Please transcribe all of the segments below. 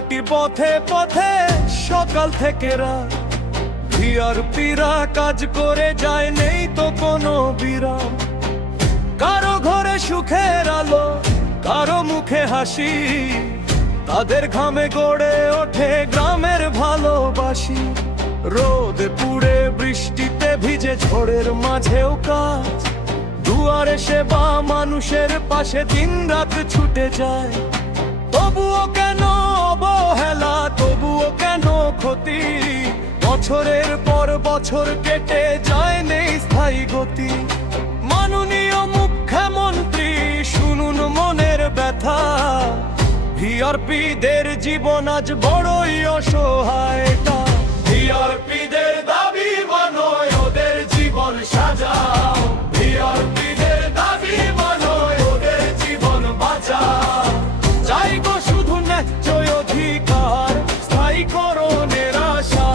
হাঁটি পথে পথে সকাল থেকে রাত, ভিআরপিরা কাজ করে যায়, নেই তো কোনো বিরাম। কারো ঘরে সুখের আলো, কারো মুখে হাসি, তাদের ঘামে গড়ে ওঠে গ্রামের ভালোবাসি। রোদে পুড়ে বৃষ্টিতে ভিজে ঝড়ের মাঝেও কাজ, দুয়ারে সেবা মানুষের পাশে দিন রাত ছুটে যায়। তবুও কেন অবহেলা, তবুও কেন ক্ষতি, বছরের পর বছর কেটে যায়, নেই স্থায়ী গতি। মাননীয় মুখ্যমন্ত্রী শুনুন মনের ব্যথা, ভিআরপিদের জীবন আজ বড়ই অসহায়। ভিআরপিদের দাবি মানো, ওদের জীবন সাজাও, ভিআরপিদের দাবি মানো, ওদের জীবন বাঁচাও। চাই গো শুধু ন্যায্য অধিকার, স্থায়ীকরণের আশা,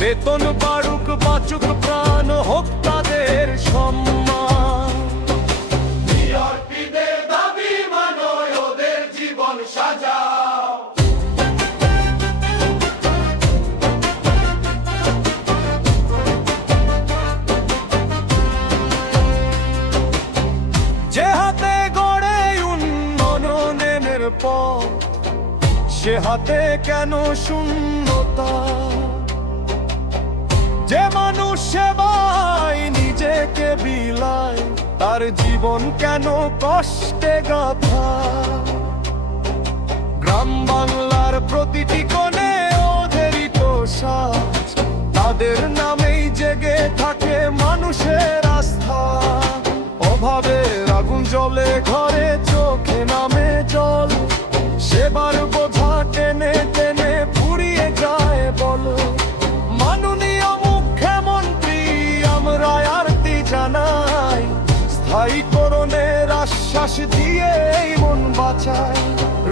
বেতন বাড়ুক বাঁচুক প্রাণ, হোক তাদের সম্মান। ভিআরপিদের দাবি মানো, ওদের জীবন সাজাও। যে হাতে গড়ে উন্নয়নের পথ, সে হাতে কেন শূন্যতা? যে মানুষ সেবায় নিজেকে বিলায়, তার জীবন কেন কষ্টে গাথা? গ্রাম বাংলার প্রতিটি কোণে ওদেরই তো সাজ, তাদের নামেই জেগে থাকে মানুষের আস্থা। অভাবের আগুন জ্বলে ঘরে, চোখে নামে জল, সেবার বোঝা টেনে টেনে ফুরিয়ে যায় বল। মাননীয় মুখ্যমন্ত্রী আমরা আরতি জানাই, স্থায়ীকরণের আশ্বাস দিয়ে এই মন বাঁচায়।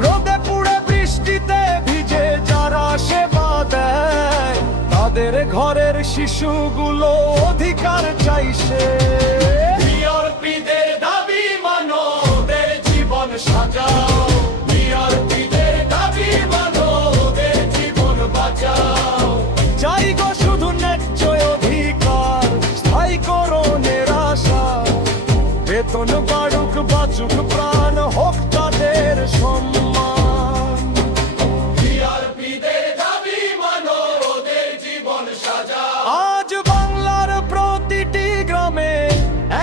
রোদে পুড়ে বৃষ্টিতে ভিজে যারা সেবা দেয়, তাদের ঘরের শিশুগুলো অধিকার চাইছে। ভিআরপিদের দাবি মানো, ওদের জীবন সাজাও, ভিআরপিদের দাবি মানো, ওদের জীবন বাঁচাও। চাই গো শুধু ন্যায্য অধিকার, স্থায়ীকরণের আশা, বেতন বাড়ুক বাঁচুক প্রাণ, হোক তাদের সম্মান। ভিআরপিদের দাবি মানো, ওদের জীবন সাজাও। আজ বাংলার প্রতিটি গ্রামে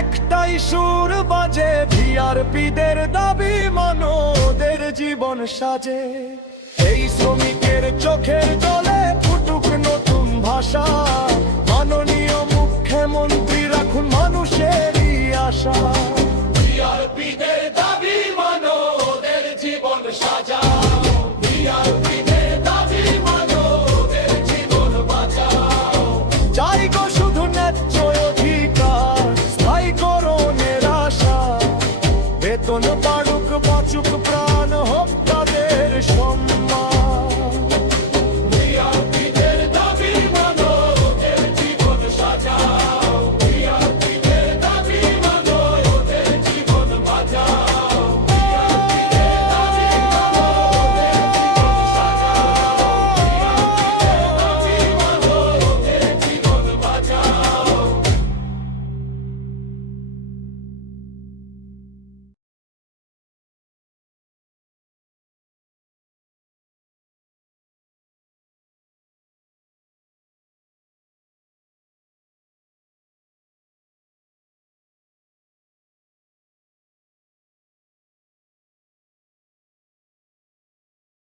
একটাই সুর বাজে, ভিআরপিদের দাবি মানো, ওদের জীবন সাজে। এই শ্রমিকের চোখের জলে ফুটুক নতুন ভাষা, মাননীয় মুখ্যমন্ত্রী রাখুন মানুষেরই আশা।